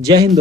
जय हिंद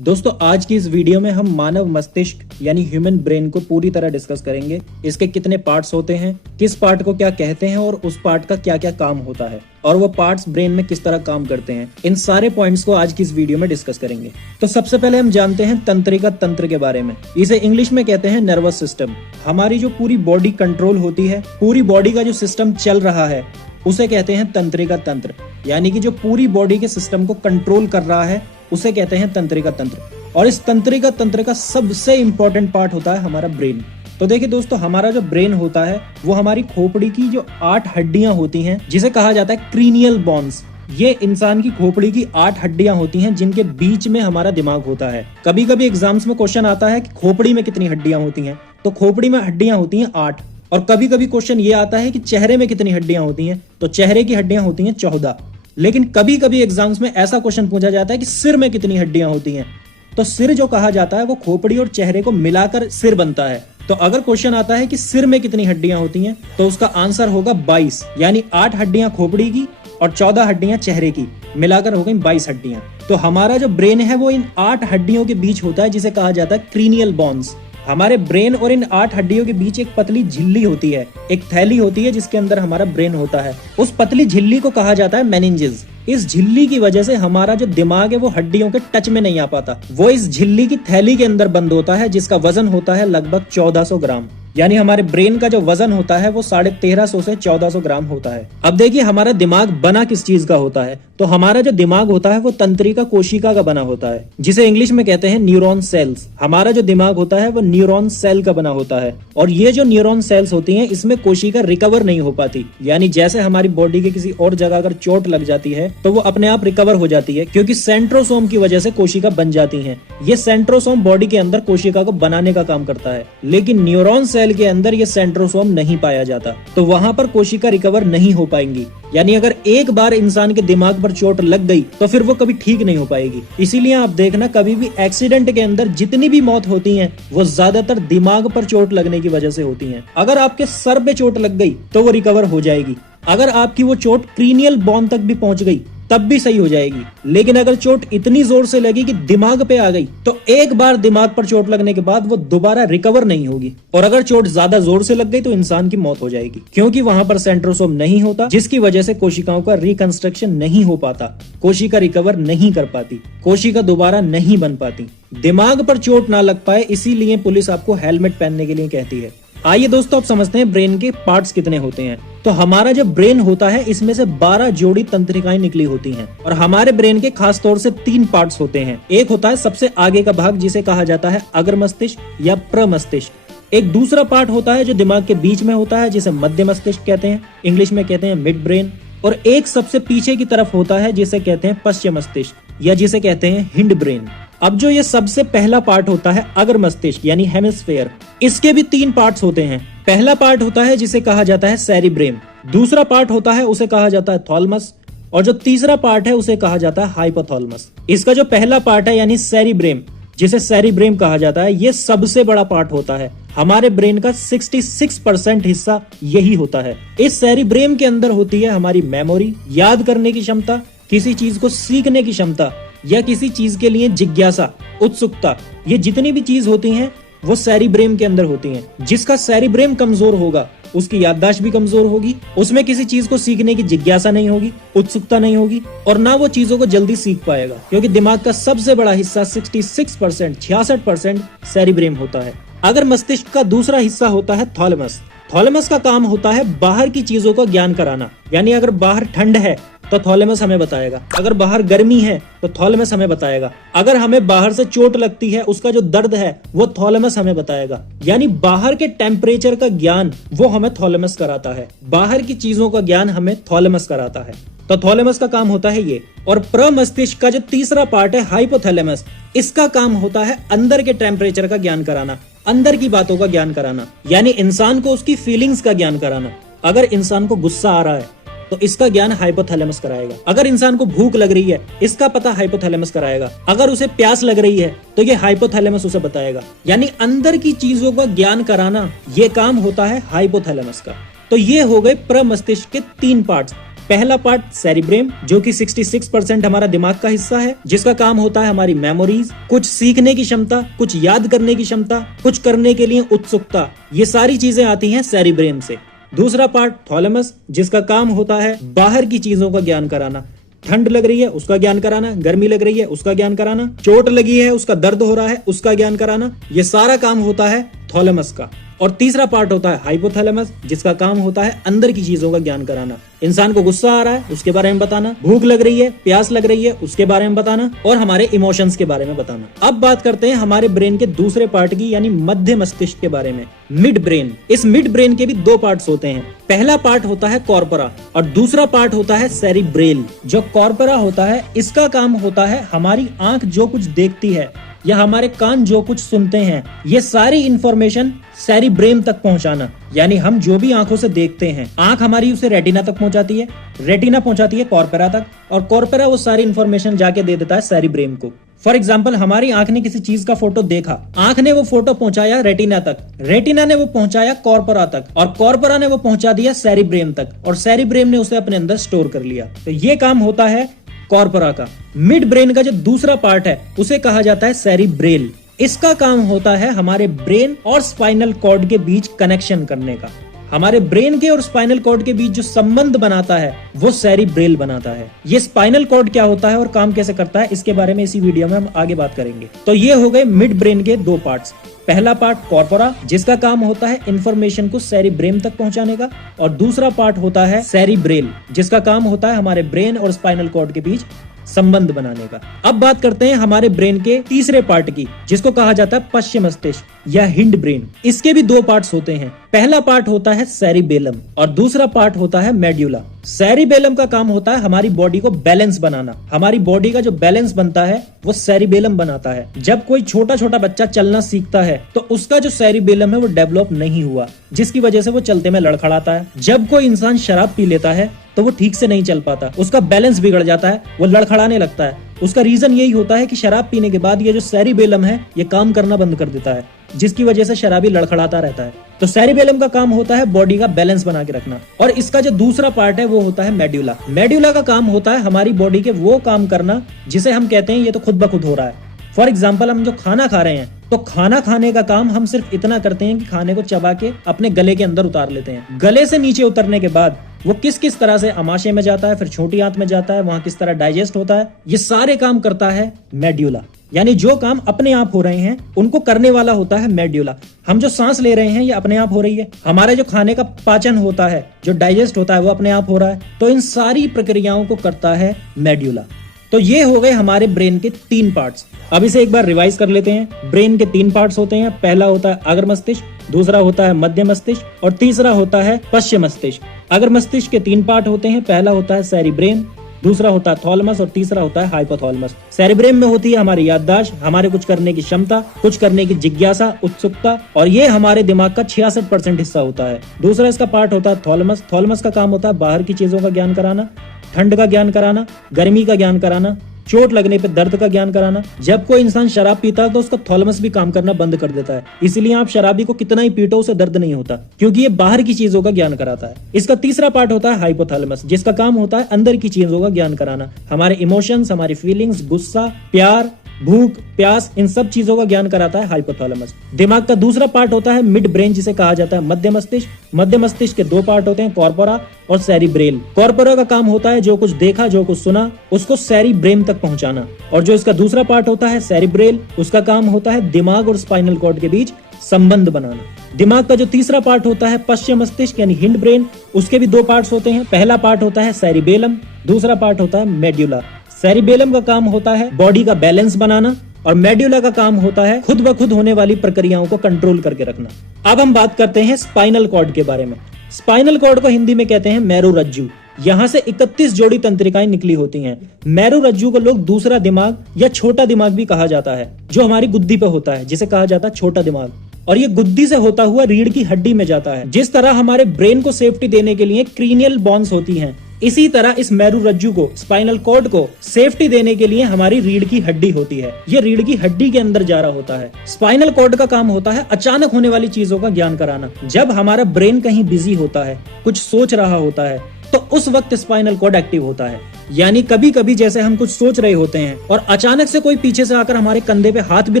दोस्तों आज की इस वीडियो में हम मानव मस्तिष्क यानी ह्यूमन ब्रेन को पूरी तरह डिस्कस करेंगे। इसके कितने पार्ट्स होते हैं, किस पार्ट को क्या कहते हैं और उस पार्ट का क्या क्या काम होता है और वो पार्ट्स ब्रेन में किस तरह काम करते हैं। इन सारे पॉइंट्स को आज की इस वीडियो में डिस्कस करेंगे। तो सबसे पहले हम जानते हैं तंत्रिका तंत्र के बारे में। इसे इंग्लिश में कहते हैं नर्वस सिस्टम। हमारी जो पूरी बॉडी कंट्रोल होती है, पूरी बॉडी का जो सिस्टम चल रहा है उसे कहते हैं तंत्रिका तंत्र। यानी कि जो पूरी बॉडी के सिस्टम को कंट्रोल कर रहा है उसे कहते हैं तंत्रिका तंत्र। और इस तंत्रिका तंत्र का सबसे इंपॉर्टेंट पार्ट होता है हमारा ब्रेन। तो देखिए दोस्तों, हमारा जो ब्रेन होता है वो हमारी खोपड़ी की जो 8 हड्डियां होती हैं जिसे कहा जाता है क्रीनियल बोन्स। ये इंसान की खोपड़ी की 8 हड्डियां होती हैं जिनके बीच में हमारा दिमाग होता है। कभी कभी एग्जाम्स में क्वेश्चन आता है कि खोपड़ी में कितनी हड्डियां होती हैं, तो खोपड़ी में हड्डियां होती हैं 8। और कभी कभी क्वेश्चन ये आता है कि चेहरे में कितनी हड्डियां होती हैं, तो चेहरे की हड्डियां होती हैं 14। लेकिन कभी कभी एग्जाम्स में ऐसा क्वेश्चन पूछा जाता है कि सिर में कितनी हड्डियां होती हैं, तो सिर जो कहा जाता है वो खोपड़ी और चेहरे को मिलाकर सिर बनता है। तो अगर क्वेश्चन आता है कि सिर में कितनी हड्डियां होती हैं, तो उसका आंसर होगा 22। यानी 8 हड्डियां खोपड़ी की और 14 हड्डियां चेहरे की, मिलाकर हो गई 22 हड्डियां। तो हमारा जो ब्रेन है वो इन 8 हड्डियों के बीच होता है जिसे कहा जाता है क्रीनियल बोन्स। हमारे ब्रेन और इन 8 हड्डियों के बीच एक पतली झिल्ली होती है, एक थैली होती है जिसके अंदर हमारा ब्रेन होता है। उस पतली झिल्ली को कहा जाता है मेनिंजेस। इस झिल्ली की वजह से हमारा जो दिमाग है वो हड्डियों के टच में नहीं आ पाता। वो इस झिल्ली की थैली के अंदर बंद होता है जिसका वजन होता है लगभग 1400 ग्राम। यानी हमारे ब्रेन का जो वजन होता है वो 1350 से 1400 ग्राम होता है। अब देखिए हमारा दिमाग बना किस चीज का होता है। तो हमारा जो दिमाग होता है वो तंत्रिका कोशिका का बना होता है जिसे इंग्लिश में कहते हैं न्यूरॉन सेल्स। हमारा जो दिमाग होता है वो न्यूरॉन सेल का बना होता है। और ये जो न्यूरॉन सेल्स होती हैं इसमें कोशिका रिकवर नहीं हो पाती। यानी जैसे हमारी बॉडी के किसी और जगह अगर चोट लग जाती है तो वो अपने आप रिकवर हो जाती है, क्योंकि सेंट्रोसोम की वजह से कोशिका बन जाती है। ये सेंट्रोसोम बॉडी के अंदर कोशिका को बनाने का काम करता है, लेकिन न्यूरॉन सेल के अंदर ये सेंट्रोसोम नहीं पाया जाता, तो वहां पर कोशिका रिकवर नहीं हो पाएंगी। यानी अगर एक बार इंसान के दिमाग पर चोट लग गई तो फिर वो कभी ठीक नहीं हो पाएगी। इसीलिए आप देखना, कभी भी एक्सीडेंट के अंदर जितनी भी मौत होती है वो ज्यादातर दिमाग पर चोट लगने की वजह से होती है। अगर आपके सर पे चोट लग गई तो वो रिकवर हो जाएगी। अगर आपकी वो चोट क्रीनियल बोन तक भी पहुंच गई तब भी सही हो जाएगी। लेकिन अगर चोट इतनी जोर से लगी कि दिमाग पे आ गई तो एक बार दिमाग पर चोट लगने के बाद वो दोबारा रिकवर नहीं होगी। और अगर चोट ज्यादा जोर से लग गई तो इंसान की मौत हो जाएगी, क्योंकि वहां पर सेंट्रोसोम नहीं होता, जिसकी वजह से कोशिकाओं का रिकंस्ट्रक्शन नहीं हो पाता, कोशिका रिकवर नहीं कर पाती, कोशिका दोबारा नहीं बन पाती। दिमाग पर चोट ना लग पाए इसीलिए पुलिस आपको हेलमेट पहनने के लिए कहती है। आइए दोस्तों, अब समझते हैं ब्रेन के पार्ट्स कितने होते हैं। तो हमारा जो ब्रेन होता है इसमें से 12 जोड़ी तंत्रिकाएं निकली होती हैं। और हमारे ब्रेन के खास तौर से 3 पार्ट्स होते हैं। एक होता है सबसे आगे का भाग जिसे कहा जाता है अग्र मस्तिष्क या प्रमस्तिष्क। एक दूसरा पार्ट होता है जो दिमाग के बीच में होता है जिसे मध्य मस्तिष्क कहते हैं, इंग्लिश में कहते हैं मिड ब्रेन। और एक सबसे पीछे की तरफ होता है जिसे कहते हैं पश्चिम मस्तिष्क या जिसे कहते हैं हिंड ब्रेन। अब जो ये सबसे पहला पार्ट होता है अग्र मस्तिष्क यानी हेमिस्फेयर, इसके भी 3 पार्ट्स होते हैं। पहला पार्ट होता है जिसे कहा जाता है सेरिब्रेम, दूसरा पार्ट होता है उसे कहा जाता है थॉलमस, और जो तीसरा पार्ट है उसे कहा जाता है हाइपोथैलेमस। इसका जो पहला पार्ट है यानी सेरिब्रेम, जिसे सेरिब्रेम कहा जाता है, ये सबसे बड़ा पार्ट होता है। हमारे ब्रेन का 66% हिस्सा यही होता है। इस सेरिब्रेम के अंदर होती है हमारी मेमोरी, याद करने की क्षमता, किसी चीज को सीखने की क्षमता या किसी चीज के लिए जिज्ञासा, उत्सुकता। ये जितनी भी चीज होती हैं वो सेरिब्रेम के अंदर होती हैं। जिसका सेरिब्रेम कमजोर होगा उसकी याददाश्त भी कमजोर होगी, उसमें किसी चीज को सीखने की जिज्ञासा नहीं होगी, उत्सुकता नहीं होगी, और ना वो चीजों को जल्दी सीख पाएगा, क्योंकि दिमाग का सबसे बड़ा हिस्सा 66% सेरिब्रेम होता है। अगर मस्तिष्क का दूसरा हिस्सा होता है थॉलमस। थॉलमस का काम होता है बाहर की चीजों का ज्ञान कराना। यानी अगर बाहर ठंड है तो थॉलमस हमें बताएगा, अगर बाहर गर्मी है तो थॉलमस हमें बताएगा, अगर हमें बाहर से चोट लगती है उसका जो दर्द है वो थॉलमस हमें बताएगा। यानी बाहर के टेम्परेचर का ज्ञान वो हमें थॉलमस कराता है, बाहर की चीजों का ज्ञान हमें थॉलमस कराता है। तो थॉलमस का काम होता है ये। और प्रमस्तिष्क का जो तीसरा पार्ट है हाइपोथैलेमस, इसका काम होता है अंदर के टेम्परेचर का ज्ञान कराना, अंदर की बातों का ज्ञान कराना, यानी इंसान को उसकी फीलिंग्स का ज्ञान कराना। अगर इंसान को गुस्सा आ रहा है तो इसका ज्ञान हाइपोथैलेमस कराएगा। अगर इंसान को भूख लग रही है इसका पता हाइपोथैलेमस कराएगा। अगर उसे प्यास लग रही है तो ये हाइपोथैलेमस उसे बताएगा। यानी अंदर की चीजों का ज्ञान कराना ये काम होता है हाइपोथैलेमस का। तो ये हो गए प्रमस्तिष्क के 3 पार्ट्स। पहला पार्ट सेरिब्रेम, जो कि 66% हमारा दिमाग का हिस्सा है, जिसका काम होता है हमारी मेमोरीज, कुछ सीखने की क्षमता, कुछ याद करने की क्षमता, कुछ करने के लिए उत्सुकता, ये सारी चीजें आती हैं सेरिब्रेम से। दूसरा पार्ट थैलेमस, जिसका काम होता है बाहर की चीजों का ज्ञान कराना। ठंड लग रही है उसका ज्ञान कराना, गर्मी लग रही है उसका ज्ञान कराना, चोट लगी है उसका दर्द हो रहा है उसका ज्ञान कराना, ये सारा काम होता है थैलेमस का। और तीसरा पार्ट होता है हाइपोथैलेमस, जिसका काम होता है अंदर की चीजों का ज्ञान कराना। इंसान को गुस्सा आ रहा है उसके बारे में बताना, भूख लग रही है, प्यास लग रही है उसके बारे में बताना, और हमारे इमोशंस के बारे में बताना। अब बात करते हैं हमारे ब्रेन के दूसरे पार्ट की, यानी मध्य मस्तिष्क के बारे में, मिड ब्रेन। इस मिड ब्रेन के भी दो पार्ट्स होते हैं। पहला पार्ट होता है कॉर्पोरा और दूसरा पार्ट होता है सेरिब्रेल। जो कॉर्पोरा होता है, इसका काम होता है हमारी आंख जो कुछ देखती है या हमारे कान जो कुछ सुनते हैं, ये सारी इंफॉर्मेशन सेरिब्रेम तक पहुंचाना। यानी हम जो भी आंखों से देखते हैं, आंख हमारी उसे रेटिना तक पहुंचाती है, रेटिना पहुंचाती है कॉर्पोरा तक, और कॉर्पोरा वो सारी इंफॉर्मेशन जाके दे देता है सेरिब्रेम को। फॉर एग्जाम्पल, हमारी आंख ने किसी चीज का फोटो देखा, आंख ने वो फोटो पहुंचाया रेटिना तक, रेटिना ने वो पहुंचाया कॉर्पोरा तक, और कॉर्पोरा ने वो पहुंचा दिया सेरिब्रेम तक, और सेरिब्रेम ने उसे अपने अंदर स्टोर कर लिया। तो ये काम होता है कॉर्पोरा का। मिड ब्रेन का जो दूसरा पार्ट है उसे कहा जाता है सेरिब्रेल। इसका काम होता है हमारे ब्रेन और स्पाइनल कॉर्ड के बीच कनेक्शन करने का। हमारे ब्रेन के और स्पाइनल कॉर्ड के बीच जो संबंध बनाता है वो सेरिब्रेल बनाता है। ये स्पाइनल कॉर्ड क्या होता है और काम कैसे करता है, इसके बारे में इसी वीडियो में हम आगे बात करेंगे। तो ये हो गए मिड ब्रेन के दो पार्ट्स। पहला पार्ट कॉर्पोरा, जिसका काम होता है इंफॉर्मेशन को सेरिब्रेम तक पहुंचाने का, और दूसरा पार्ट होता है सेरिब्रेल, जिसका काम होता है हमारे ब्रेन और स्पाइनल कॉर्ड के बीच संबंध बनाने का। अब बात करते हैं हमारे ब्रेन के तीसरे पार्ट की, जिसको कहा जाता है पश्चिम मस्तिष्क या हिंड ब्रेन। इसके भी दो पार्ट्स होते हैं। पहला पार्ट होता है सेरिबेलम और दूसरा पार्ट होता है मेड्यूला। सेरिबेलम का काम होता है हमारी बॉडी को बैलेंस बनाना। हमारी बॉडी का जो बैलेंस बनता है वो सेरिबेलम बनाता है। जब कोई छोटा छोटा बच्चा चलना सीखता है तो उसका जो सेरिबेलम है वो डेवलप नहीं हुआ, जिसकी वजह से वो चलते में लड़खड़ाता है। जब कोई इंसान शराब पी लेता है तो वो ठीक से नहीं चल पाता, उसका बैलेंस बिगड़ जाता है, वो लड़खड़ाने लगता है। उसका रीजन यही होता है कि शराब पीने के बाद ये जो सेरिबेलम है ये काम करना बंद कर देता है, जिसकी वजह से शराबी लड़खड़ाता रहता है। तो सेरिबेलम का काम होता है बॉडी का बैलेंस बना के रखना। और इसका जो दूसरा पार्ट है वो होता है मेड्यूला। मेड्यूला का काम होता है हमारी बॉडी के वो काम करना जिसे हम कहते हैं ये तो खुद ब खुद हो रहा है। फॉर एग्जाम्पल, हम जो खाना खा रहे हैं तो खाना खाने का काम हम सिर्फ इतना करते हैं कि खाने को चबा के अपने गले के अंदर उतार लेते हैं। गले से नीचे उतरने के बाद वो किस किस तरह से आमाशय में जाता है, फिर छोटी आंत में जाता है, वहां किस तरह डाइजेस्ट होता है, ये सारे काम करता है मेड्यूला। यानी जो काम अपने आप हो रहे हैं उनको करने वाला होता है मेड्यूला। हम जो सांस ले रहे हैं ये अपने आप हो रही है, हमारे जो खाने का पाचन होता है, जो डाइजेस्ट होता है वो अपने आप हो रहा है। तो इन सारी प्रक्रियाओं को करता है मेड्यूला। तो ये हो गए हमारे ब्रेन के तीन पार्ट्स। अब इसे एक बार रिवाइज कर लेते हैं। ब्रेन के तीन पार्ट्स होते हैं। पहला होता है अग्र मस्तिष्क, दूसरा होता है मध्य मस्तिष्क और तीसरा होता है पश्चिम मस्तिष्क। अग्र मस्तिष्क के तीन पार्ट होते हैं। पहला होता है सेरिब्रेम, दूसरा होता है थैलेमस और तीसरा होता है हाइपोथैलेमस। सेरिब्रेम में होती है हमारी याददाश्त, हमारे कुछ करने की क्षमता, कुछ करने की जिज्ञासा, उत्सुकता, और ये हमारे दिमाग का 66% हिस्सा होता है। दूसरा इसका पार्ट होता है थैलेमस। थैलेमस का काम होता है बाहर की चीजों का ज्ञान कराना, ठंड का ज्ञान कराना, गर्मी का ज्ञान कराना, चोट लगने पे दर्द का ज्ञान कराना। जब कोई इंसान शराब पीता है तो उसका थैलेमस भी काम करना बंद कर देता है। इसलिए आप शराबी को कितना ही पीटो उसे दर्द नहीं होता, क्योंकि ये बाहर की चीजों का ज्ञान कराता है। इसका तीसरा पार्ट होता है हाइपोथैलेमस, जिसका काम होता है अंदर की चीजों का ज्ञान कराना। हमारे इमोशंस, हमारी फीलिंग्स, गुस्सा, प्यार, भूख, प्यास, इन सब चीजों का ज्ञान कराता है हाइपोथैलेमस। दिमाग का दूसरा पार्ट होता है मिड ब्रेन, जिसे कहा जाता है मध्य मस्तिष्क। मध्य मस्तिष्क के दो पार्ट होते हैं, कॉर्पोरा और सेरिब्रेल। कॉर्पोरा का काम होता है जो कुछ देखा, जो कुछ सुना, उसको सेरिब्रेम तक पहुंचाना। और जो इसका दूसरा पार्ट होता है सेरिब्रेल, उसका काम होता है दिमाग और स्पाइनल कॉर्ड के बीच संबंध बनाना। दिमाग का जो तीसरा पार्ट होता है पश्चिम मस्तिष्क यानी हिंड ब्रेन, उसके भी दो पार्ट्स होते हैं। पहला पार्ट होता है सेरिबेलम, दूसरा पार्ट होता है मेड्यूला। सेरिबेलम का काम होता है बॉडी का बैलेंस बनाना और मेड्यूला का काम होता है खुद ब खुद होने वाली प्रक्रियाओं को कंट्रोल करके रखना। अब हम बात करते हैं स्पाइनल कॉर्ड के बारे में। स्पाइनल कॉर्ड को हिंदी में कहते हैं मेरुरज्जु। यहाँ से 31 जोड़ी तंत्रिकाएं निकली होती हैं। मेरुरज्जु को लोग दूसरा दिमाग या छोटा दिमाग भी कहा जाता है, जो हमारी गुद्दी पे होता है, जिसे कहा जाता है छोटा दिमाग। और ये गुद्दी से होता हुआ रीढ़ की हड्डी में जाता है। जिस तरह हमारे ब्रेन को सेफ्टी देने के लिए क्रीनियल बॉन्स होती हैं, इसी तरह इस मेरुरज्जु को, स्पाइनल कॉर्ड को सेफ्टी देने के लिए हमारी रीढ़ की हड्डी होती है। ये रीढ़ की हड्डी के अंदर जा रहा होता है। स्पाइनल कॉर्ड का काम होता है अचानक होने वाली चीजों का ज्ञान कराना। जब हमारा ब्रेन कहीं बिजी होता है, कुछ सोच रहा होता है तो उस वक्त स्पाइनल कॉर्ड एक्टिव होता है। यानी कभी कभी जैसे हम कुछ सोच रहे होते हैं और अचानक से कोई पीछे से आकर हमारे कंधे पे हाथ भी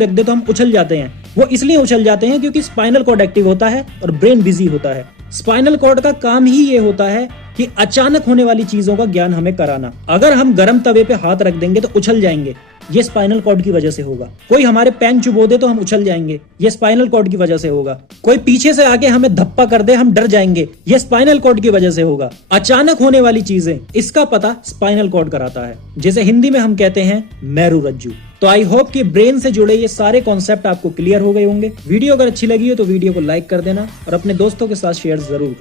रख दे तो हम उछल जाते हैं। वो इसलिए उछल जाते हैं क्योंकि स्पाइनल कॉर्ड एक्टिव होता है और ब्रेन बिजी होता है। स्पाइनल कॉर्ड का काम ही ये होता है कि अचानक होने वाली चीजों का ज्ञान हमें कराना। अगर हम गर्म तवे पे हाथ रख देंगे तो उछल जाएंगे, ये स्पाइनल कॉर्ड की वजह से होगा। कोई हमारे पैन चुबो दे तो हम उछल जाएंगे, ये स्पाइनल कॉर्ड की वजह से होगा। कोई पीछे से आके हमें धप्पा कर दे, हम डर जाएंगे, ये स्पाइनल कॉर्ड की वजह से होगा। अचानक होने वाली चीजें, इसका पता स्पाइनल कॉर्ड कराता है, जिसे हिंदी में हम कहते हैं मेरू रज्जू। तो आई होप कि ब्रेन से जुड़े ये सारे कॉन्सेप्ट आपको क्लियर हो गए होंगे। वीडियो अगर अच्छी लगी हो तो वीडियो को लाइक कर देना और अपने दोस्तों के साथ शेयर जरूर।